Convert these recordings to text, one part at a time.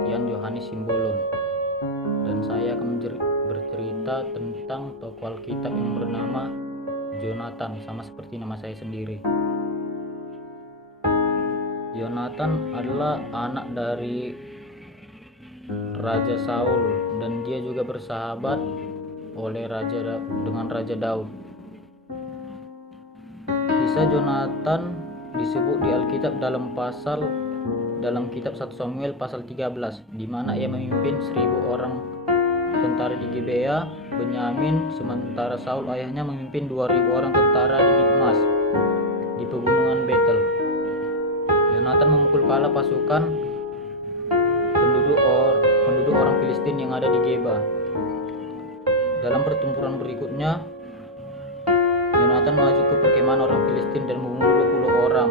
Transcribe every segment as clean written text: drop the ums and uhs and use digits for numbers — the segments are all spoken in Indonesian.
Christian Yohanes Simbolon, dan saya akan bercerita tentang tokoh Alkitab yang bernama Yonatan, sama seperti nama saya sendiri. Yonatan adalah anak dari Raja Saul, dan dia juga bersahabat dengan Raja Daud. Kisah Yonatan disebut di Alkitab dalam kitab 1 Samuel pasal 13, di mana ia memimpin 1000 orang tentara di Gibea, Benyamin, sementara Saul ayahnya memimpin 2000 orang tentara di Mikmas di pegunungan Betel. Yonatan memukul kepala pasukan penduduk orang Filistin yang ada di Geba. Dalam pertempuran berikutnya, Yonatan maju ke perkemahan orang Filistin dan membunuh 20 orang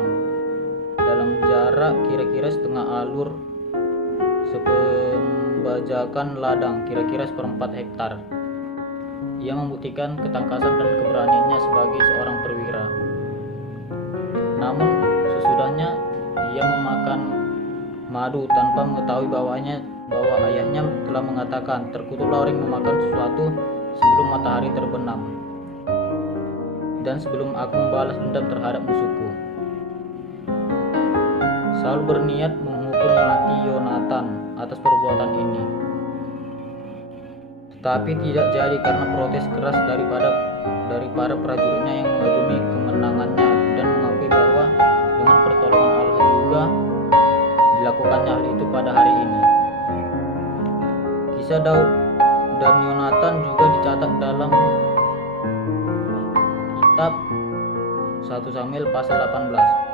dalam jarak kira-kira setengah alur sepembajakan ladang, kira-kira 1/4 hektar. Ia membuktikan ketangkasan dan keberaniannya sebagai seorang perwira. Namun sesudahnya ia memakan madu tanpa mengetahui bahwa ayahnya telah mengatakan, "Terkutuklah orang yang memakan sesuatu sebelum matahari terbenam dan sebelum aku membalas dendam terhadap musuhku." Saul berniat menghukum mati Yonatan atas perbuatan ini, tetapi tidak jadi karena protes keras dari para prajuritnya yang mengagumi kemenangannya dan mengakui bahwa dengan pertolongan Allah juga dilakukannya hal itu pada hari ini. Kisah Daud dan Yonatan juga dicatat dalam kitab 1 Samuel pasal 18.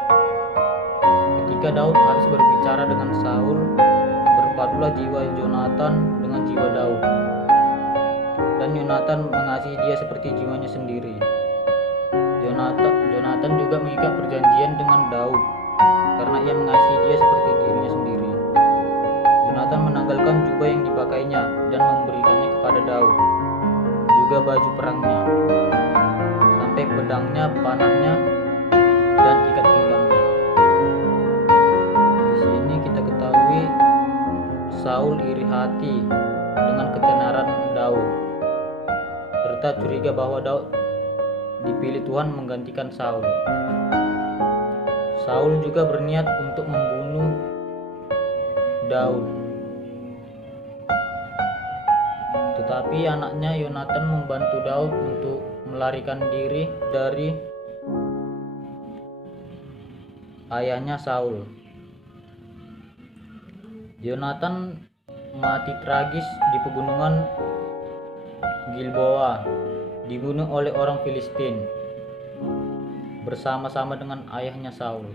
Ketika Daud habis berbicara dengan Saul, berpadulah jiwa Yonatan dengan jiwa Daud, dan Yonatan mengasihi dia seperti jiwanya sendiri. Yonatan juga mengikat perjanjian dengan Daud karena ia mengasihi dia seperti dirinya sendiri. Yonatan menanggalkan jubah yang dipakainya dan memberikannya kepada Daud, juga baju perangnya, sampai pedangnya, panahnya, dan ikat pinggangnya. Di sini kita ketahui Saul iri hati dengan ketenaran Daud, serta curiga bahwa Daud dipilih Tuhan menggantikan Saul. Saul juga berniat untuk membunuh Daud, tetapi anaknya Yonatan membantu Daud untuk melarikan diri dari ayahnya Saul. Yonatan mati tragis di pegunungan Gilboa, dibunuh oleh orang Filistin bersama-sama dengan ayahnya Saul.